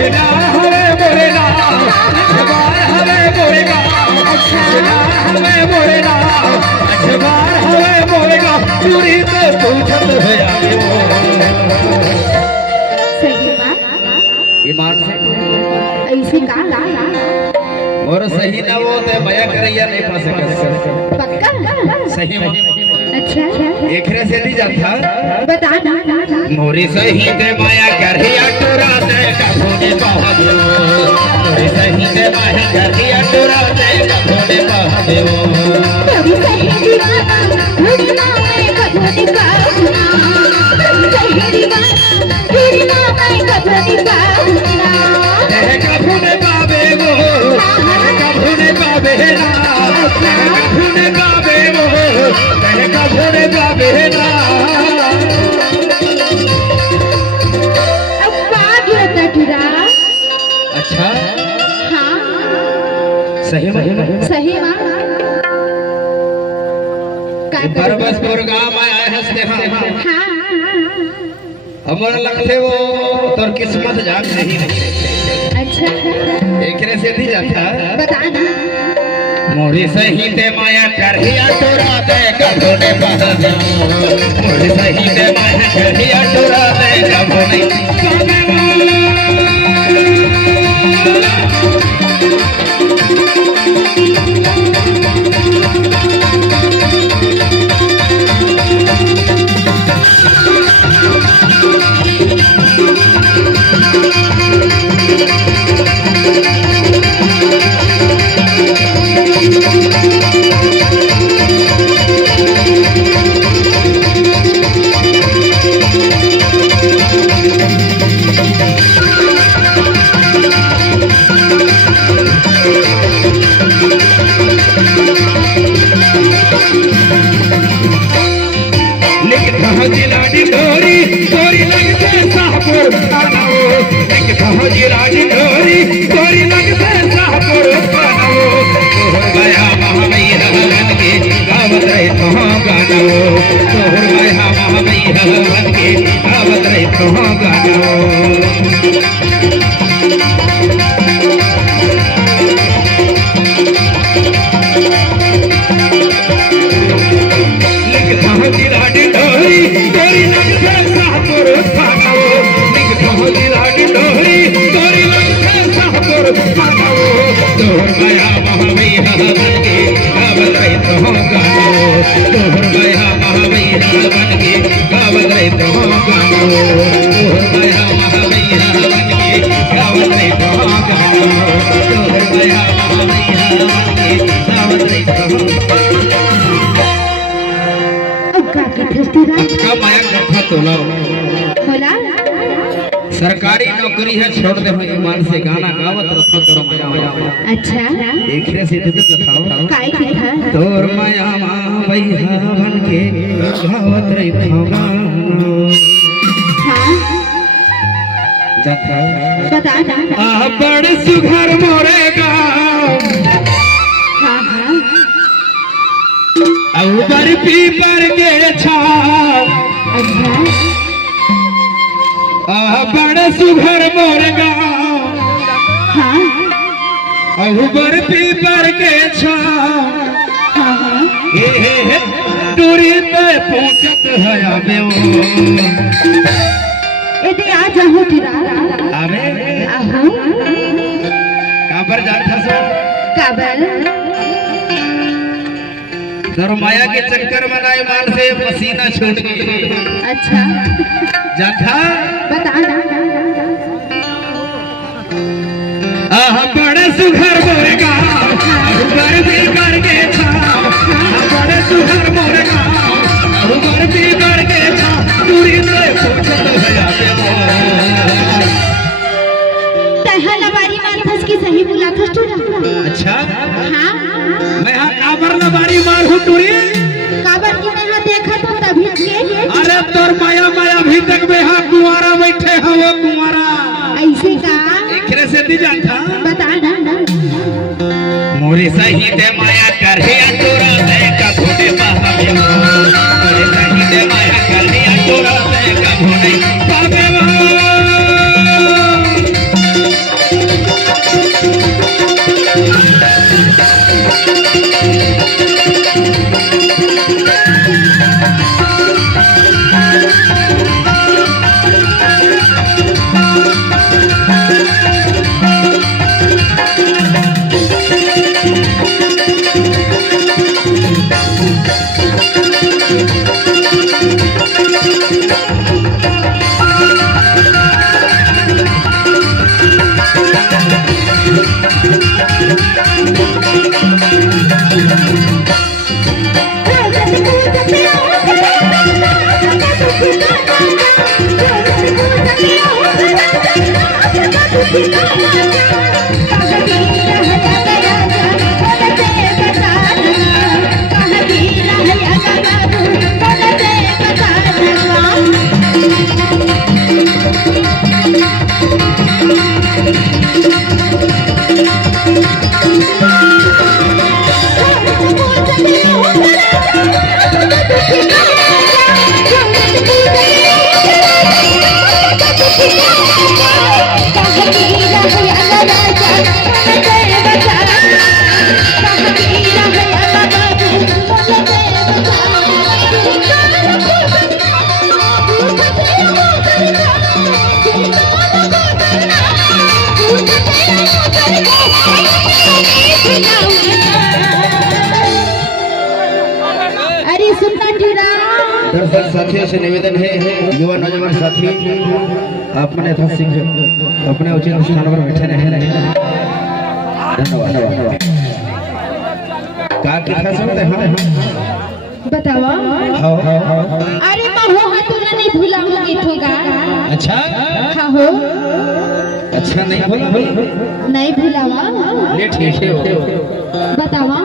कृष्णा हवे मोरे नाम अजबार हवे मोरे नाम कृष्णा हवे मोरे नाम अजबार हवे मोरे नाम पूरी तो पूछत भया सही बात ईमान से ऐसे का और सही ना वो ते मया करैया नहीं पा सकत पक्का सही में अच्छा एकरे से नहीं जाता बता मोरी सही ते माया करैया टोरा दे कभोने बहादो मोरी सही ते माया करैया टोरा दे कभोने बहादो कभी सही दीवाना घुड़ना मैं कभोने पाऊना कभी सही दीवाना घुड़ना मैं कभोने पाऊना ते कभोने पावे वो कभोने पावे ना कभोने पावे वो ते कभोने पावे ना अब बात होता टुरा अच्छा हाँ सही में माँ बरबसपुर गांव में आए हंसते हाँ हाँ हमारा लगते वो तोर किस्मत जाग नहीं अच्छा एकरे से नहीं जाता बता ना मोरी सही ते माया करहिया टोरा दे कभोने बहादो मोरी सही ते माया करहिया टोरा दे कभोने जिलानी डोरी डोरी लगते शाहपुर बनाओ एक जिलानी डोरी डोरी लगते शाहपुर बनाओ तोहर गया महामैया हवन के गावत रहे तो गानो तोहर गया महामैया हवन के गावत रहे तो गानो जिलानी डोरी डोरी लगते शाहपुर बनाओ एक जिलानी डोरी डोरी लगते शाहपुर बनाओ तोहर गया महामैया हवन के गावत रहे तो गानो तोहर गया महामैया हवन के गावत रहे तो गानो तोहर गया महामैया हवन के गावत रहे तो गानो तोहर गया महामैया हवन के गावत रहे तो का माया कथा तोला होला सरकारी नौकरी है छोड़ दे भाई ईमान से गाना गावत रखो तोर माया अच्छा एकरे से दे बताओ काय की था तोर माया मां भैया बन के गावत रही भगवान हां जाता बता ना आ बड़ सुघर मोरे गाँव हां हां ऊपर पीपर के छाव अच्छा बड़ सुघर मोर गाँव हाँ ऊपर पीपर के छाव हाँ दूरी पे पूछत है आवे इधर आ जाओ तेरा अरे आहो काबर जाता सो काबर सर माया के चक्कर में ना ईमान से पसीना छूट गई अच्छा जाता बता ना बड़े सुघर मोरे गाँव ऊपर भी करके छाव बड़े सुघर मोरे गाँव ऊपर भी करके छाव दूरी से पूछत है आवे तहला बारी मारी फंस की सही बुला था तूने अच्छा हाँ मैं हाँ काबर न बारी मार हूँ टूरी काबर की मैं हाँ देखा था तभी के अरे तोर माया माया भी तक में हाँ कुंवारा बैठे हैं वो कुंवारा ऐसे का एकरे से दी जाता बता ना मोरी सही ते माया करहे तोरा दे कभोने पावे मोरी सही ते माया करहे तोरा दे कभोने पावे अरे सुनना जुड़ा दर्शक साथियों से निवेदन है, युवा नौजवान साथी अपने यथाशीघ्र अपने उचित स्थान पर बैठे रहे। धन्यवाद। का कितना सुनते हैं? बतावा। अरे महो तुमने नहीं भूला हो गीत होगा। अच्छा हाँ हो। अच्छा नहीं बोला नहीं भूलावा। ले ठीक है। बतावा।